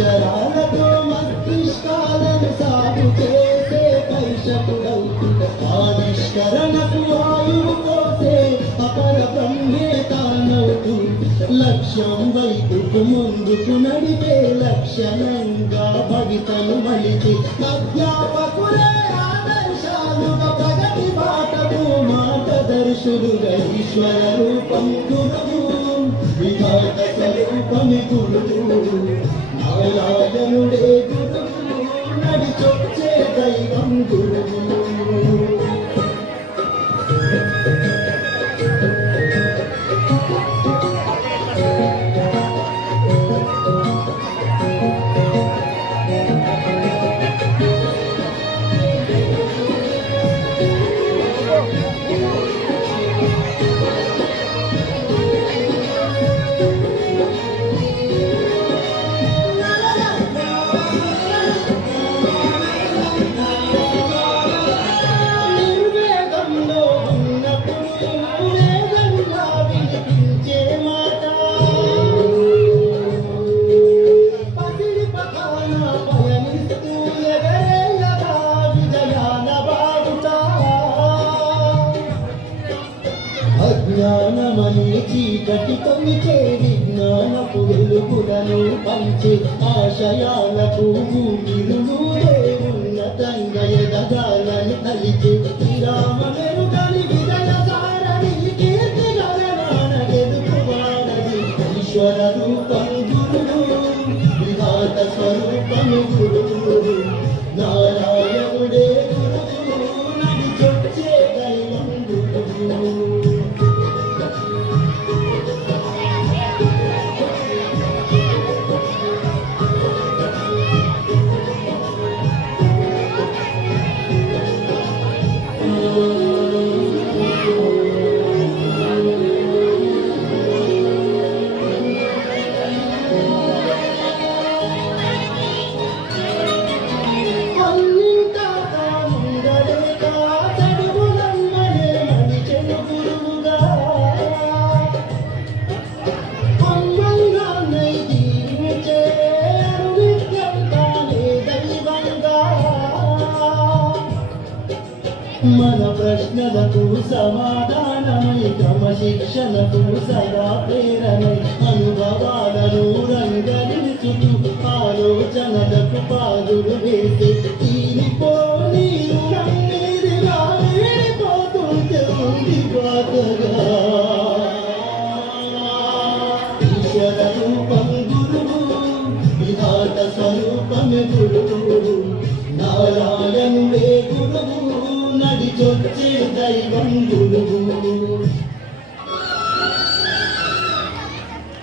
అక్షరాలతో మస్తిష్కాలను సాగు చేసే పరిషకుడవుతూ ఆవిష్కరణకు ఆయువు పోసే అపర బ్రహ్మే తానవుతూ లక్ష్యం వైపుకు ముందుకు నడిపే లక్ష్యంగా భవితను మలిచి అధ్యాపకులే ఆదర్శాలుగా ప్రగతి బాటకు మార్గదర్శులుగా ఈశ్వర రూపం గురువు విధాత స్వరూపమి గురువు నారాయణుడే గురువు నడిచొచ్చే దైవం గురువు అజ్ఞానమనే చీకటి తొలిచే విజ్ఞానపు వెలుగులను పంచే ఆశయాలకు ఊపిరులూరే ఉన్నతంగా ఎదగాలని తలిచే శ్రీరామ మెరుగని విజయ సారని కీర్తి గగనాన ఎదుగువాడని ఈశ్వర రూపం గురువు విధాత స్వరూపము గురువు నారాయణుడే గురువు నడిచొచ్చే దైవం గురువు మన ప్రశ్నలకు సమాధానమై క్రమశిక్షణకు సదా ప్రేరణై అనుభవాలను రంగరించుతూ ఆలోచనలకు పాదులు వేసి తీరిపోని పోతుంటే ఉండిపోతగా ఈశ్వర రూపం గురువు విధాత స్వరూపమే గురువు నారాయణుడే గురువు నడిచొచ్చే దైవం గురువు